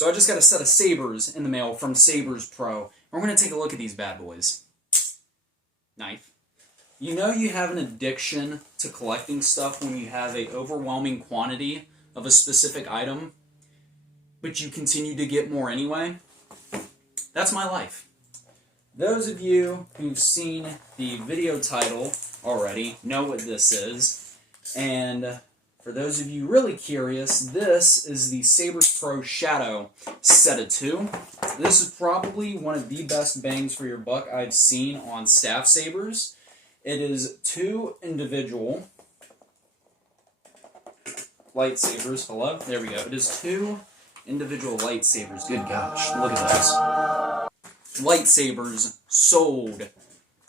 So I just got a set of sabers in the mail from Saberspro. We're going to take a look at these bad boys. Knife. You know you have an addiction to collecting stuff when you have an overwhelming quantity of a specific item, but you continue to get more anyway? That's my life. Those of you who've seen the video title already know what this is, and for those of you really curious, this is the Saberspro SHADOW Set of 2. This is probably one of the best bangs for your buck I've seen on staff sabers. It is 2 individual lightsabers. Hello? There we go. It is 2 individual lightsabers. Good gosh, look at those. Lightsabers sold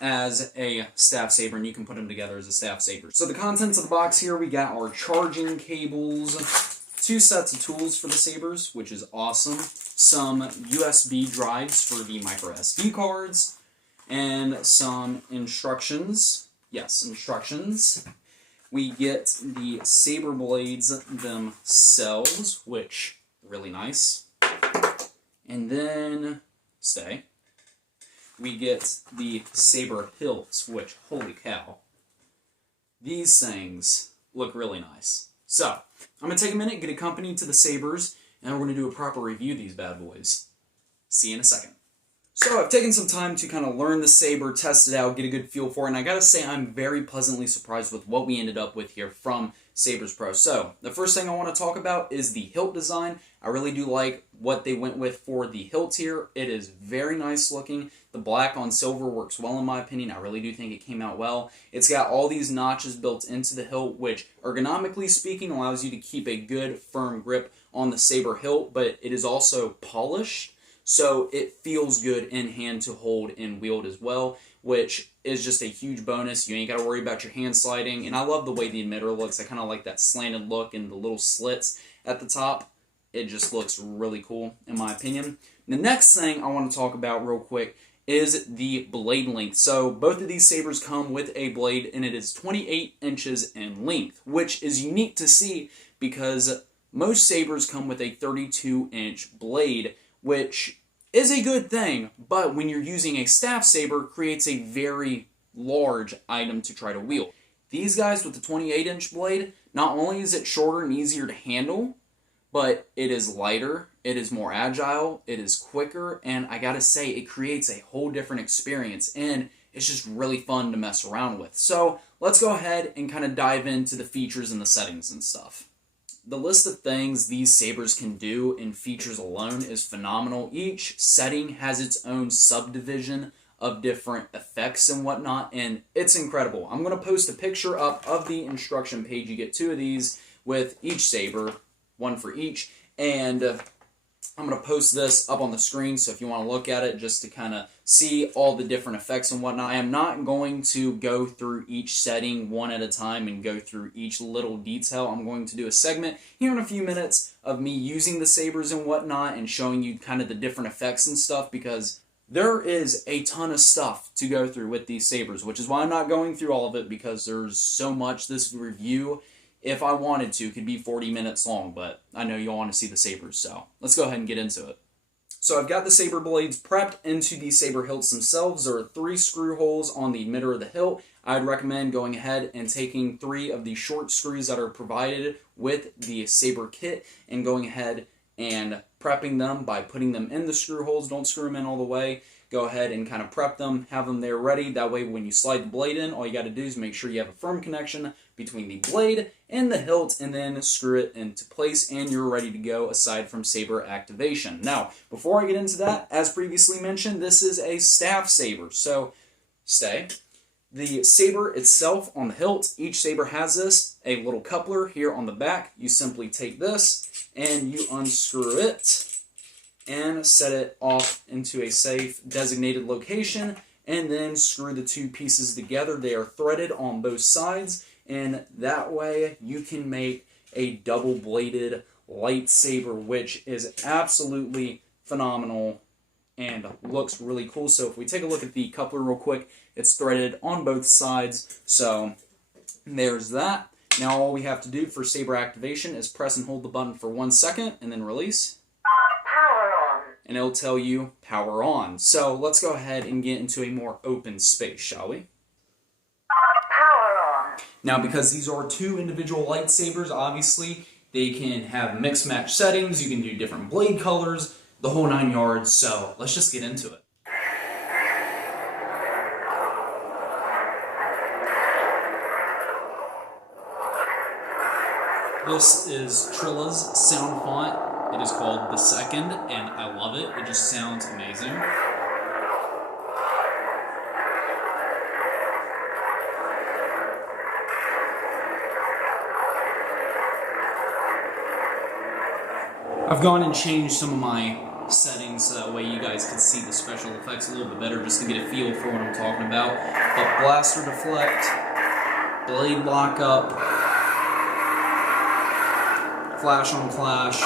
as a staff saber, and you can put them together as a staff saber. So the contents of the box here, we got our charging cables, 2 sets of tools for the sabers, which is awesome, some USB drives for the micro SD cards, and some instructions. Yes, instructions. We get the saber blades themselves, which really nice. And then we get the saber hilts, which, holy cow, these things look really nice. So, I'm going to take a minute, get accompanied to the sabers, and we're going to do a proper review of these bad boys. See you in a second. So, I've taken some time to kind of learn the saber, test it out, get a good feel for it, and I gotta say I'm very pleasantly surprised with what we ended up with here from Saberspro. So, the first thing I want to talk about is the hilt design. I really do like what they went with for the hilt here. It is very nice looking. The black on silver works well in my opinion. I really do think it came out well. It's got all these notches built into the hilt, which ergonomically speaking allows you to keep a good firm grip on the saber hilt, but it is also polished, so it feels good in hand to hold and wield as well, which is just a huge bonus. You ain't got to worry about your hand sliding, and I love the way the emitter looks. I kind of like that slanted look and the little slits at the top. It just looks really cool, in my opinion. The next thing I want to talk about real quick is the blade length. So both of these sabers come with a blade, and it is 28 inches in length, which is unique to see because most sabers come with a 32-inch blade, which is a good thing, but when you're using a staff saber, creates a very large item to try to wield. These guys with the 28-inch blade, not only is it shorter and easier to handle, but it is lighter, it is more agile, it is quicker, and I gotta say, it creates a whole different experience, and it's just really fun to mess around with. So, let's go ahead and kind of dive into the features and the settings and stuff. The list of things these sabers can do in features alone is phenomenal. Each setting has its own subdivision of different effects and whatnot, and it's incredible. I'm going to post a picture up of the instruction page. You get 2 of these with each saber, 1 for each, and I'm going to post this up on the screen, so if you want to look at it just to kind of see all the different effects and whatnot. I am not going to go through each setting one at a time and go through each little detail. I'm going to do a segment here in a few minutes of me using the sabers and whatnot and showing you kind of the different effects and stuff, because there is a ton of stuff to go through with these sabers, which is why I'm not going through all of it, because there's so much. This review, if I wanted to, could be 40 minutes long, but I know you'll want to see the sabers, so let's go ahead and get into it. So I've got the saber blades prepped into the saber hilts themselves. There are 3 screw holes on the emitter of the hilt. I'd recommend going ahead and taking 3 of the short screws that are provided with the saber kit and going ahead and prepping them by putting them in the screw holes. Don't screw them in all the way. Go ahead and kind of prep them, have them there ready. That way when you slide the blade in, all you got to do is make sure you have a firm connection between the blade and the hilt, and then screw it into place, and you're ready to go aside from saber activation. Now, before I get into that, as previously mentioned, this is a staff saber. So, the saber itself on the hilt, each saber has this, a little coupler here on the back. You simply take this and you unscrew it and set it off into a safe designated location, and then screw the 2 pieces together. They are threaded on both sides, and that way you can make a double-bladed lightsaber, which is absolutely phenomenal and looks really cool. So if we take a look at the coupler real quick, it's threaded on both sides, so there's that. Now all we have to do for saber activation is press and hold the button for 1 second and then release. and it'll tell you power on. So let's go ahead and get into a more open space, shall we? Power on. Now, because these are two individual lightsabers, obviously, they can have mix-match settings, you can do different blade colors, the whole 9 yards, so let's just get into it. This is Trilla's sound font. It is called The Second, and I love it. It just sounds amazing. I've gone and changed some of my settings so that way you guys can see the special effects a little bit better, just to get a feel for what I'm talking about. But blaster deflect, blade lock up, flash on clash,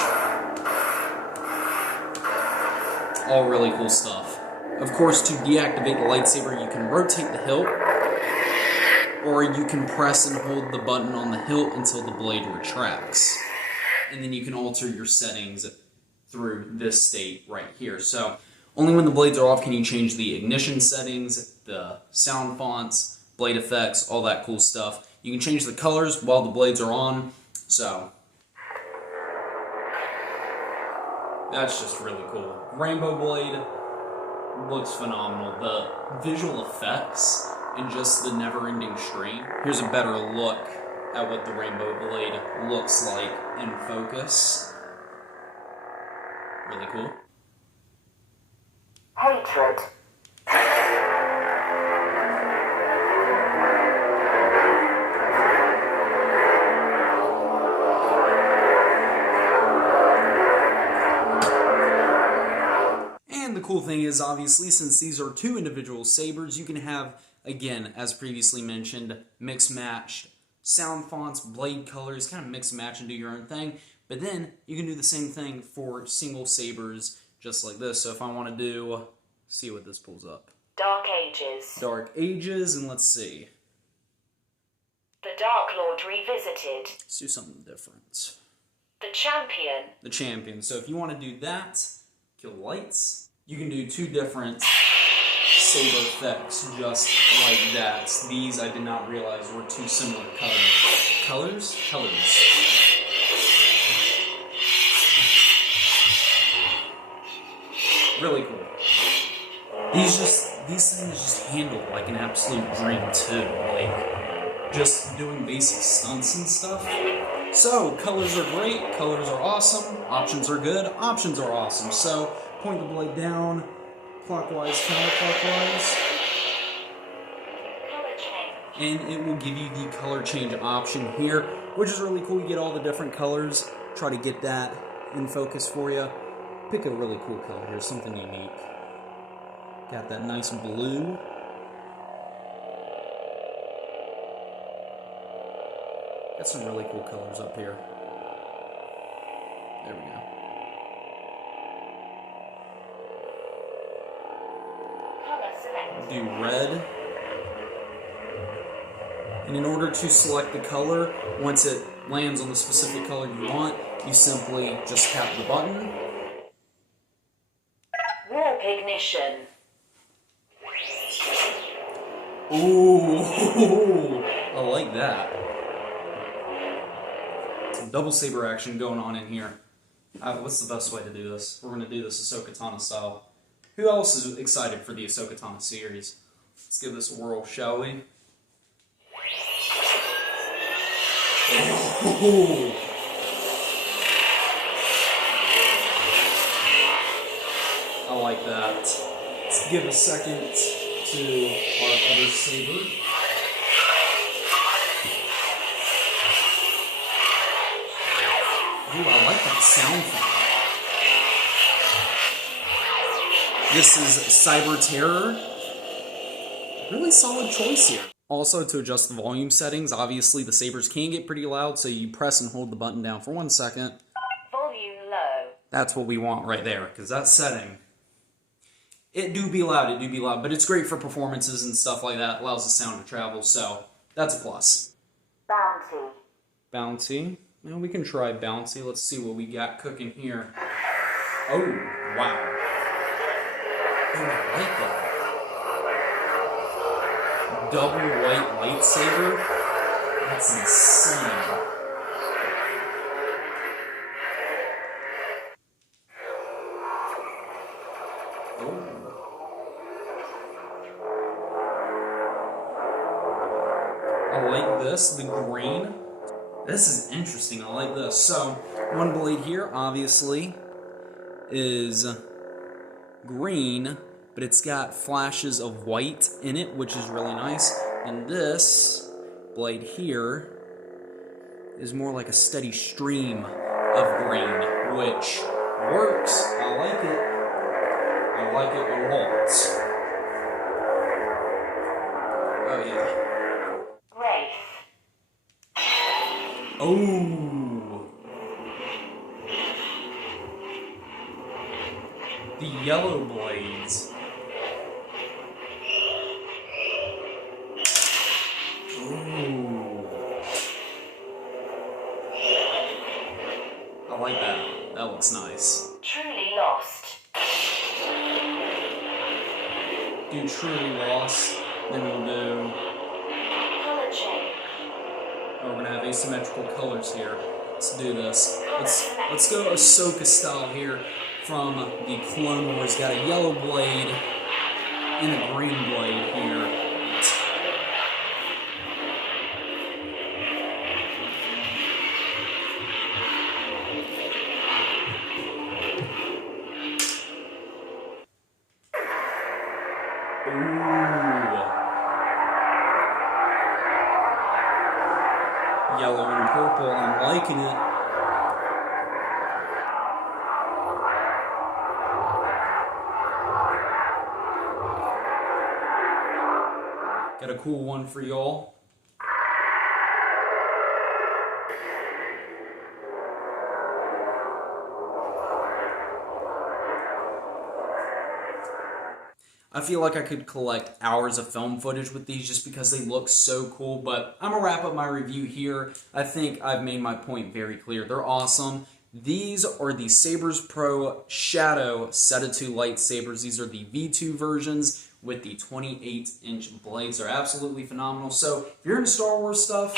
all really cool stuff. Of course, to deactivate the lightsaber, you can rotate the hilt, or you can press and hold the button on the hilt until the blade retracts. And then you can alter your settings through this state right here. So only when the blades are off can you change the ignition settings, the sound fonts, blade effects, all that cool stuff. You can change the colors while the blades are on. So that's just really cool. Rainbow blade looks phenomenal. The visual effects and just the never-ending stream. Here's a better look at what the rainbow blade looks like in focus. Really cool. Hatred. And the cool thing is, obviously, since these are two individual sabers, you can have, again, as previously mentioned, mix-matched sound fonts, blade colors, kind of mix and match and do your own thing. But then you can do the same thing for single sabers, just like this. So if I want to do, see what this pulls up. Dark Ages. Dark Ages, and let's see. The Dark Lord Revisited. Let's do something different. The Champion. The Champion. So if you want to do that, kill lights, you can do two different saber effects just like that. These I did not realize were two similar colors. Really cool. These things just handle like an absolute dream too. Like just doing basic stunts and stuff. So colors are great, colors are awesome, options are good, options are awesome. So point the blade down, clockwise, counterclockwise, Color change. and it will give you the color change option here, which is really cool. You get all the different colors, try to get that in focus for you. Pick a really cool color here, something unique. Got that nice blue. Got some really cool colors up here. There we go. Color select. Do red. And in order to select the color, once it lands on the specific color you want, you simply just tap the button. Warp ignition. Ooh, I like that. Some double saber action going on in here. What's the best way to do this? We're going to do this Ahsoka Tano style. Who else is excited for the Ahsoka Tano series? Let's give this a whirl, shall we? Ooh. I like that. Let's give a second to our other saber. Ooh, I like that sound font. This is Cyber Terror. Really solid choice here. Also, to adjust the volume settings, obviously the sabers can get pretty loud, so you press and hold the button down for 1 second. Volume low. That's what we want right there, because that setting, it do be loud, but it's great for performances and stuff like that. It allows the sound to travel, so that's a plus. Bounty. Bouncy. Now we can try bouncy. Let's see what we got cooking here. Oh, wow. Oh, I like that. Double white lightsaber? That's insane. Oh. I like this, the green. This is interesting, I like this. So, one blade here, obviously, is green, but it's got flashes of white in it, which is really nice. And this blade here is more like a steady stream of green, which works. I like it. I like it a lot. Oh yeah. Oh. The yellow blades. Ooh. I like that. That looks nice. Truly lost. Do truly lost. Then we'll do. Color change. Oh, we're gonna have asymmetrical colors here. Let's do this. Let's go Ahsoka style here. From the Clone Wars, got a yellow blade and a green blade here. Ooh. Yellow and purple, I'm liking it. Got a cool one for y'all. I feel like I could collect hours of film footage with these just because they look so cool, but I'm going to wrap up my review here. I think I've made my point very clear. They're awesome. These are the Saberspro SHADOW Xenopixel lightsabers. These are the V2 versions with the 28-inch blades. They're absolutely phenomenal. So if you're into Star Wars stuff,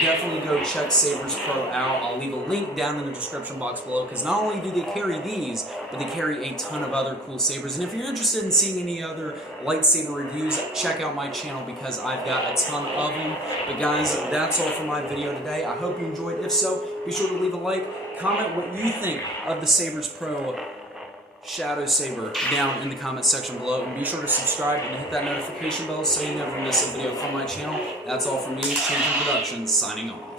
definitely go check Saberspro out. I'll leave a link down in the description box below because not only do they carry these, but they carry a ton of other cool sabers. And if you're interested in seeing any other lightsaber reviews, check out my channel because I've got a ton of them. But guys, that's all for my video today. I hope you enjoyed. If so, be sure to leave a like, comment what you think of the Saberspro Shadow Saber down in the comment section below, and be sure to subscribe and hit that notification bell so you never miss a video from my channel. That's all from me, Champion Productions, signing off.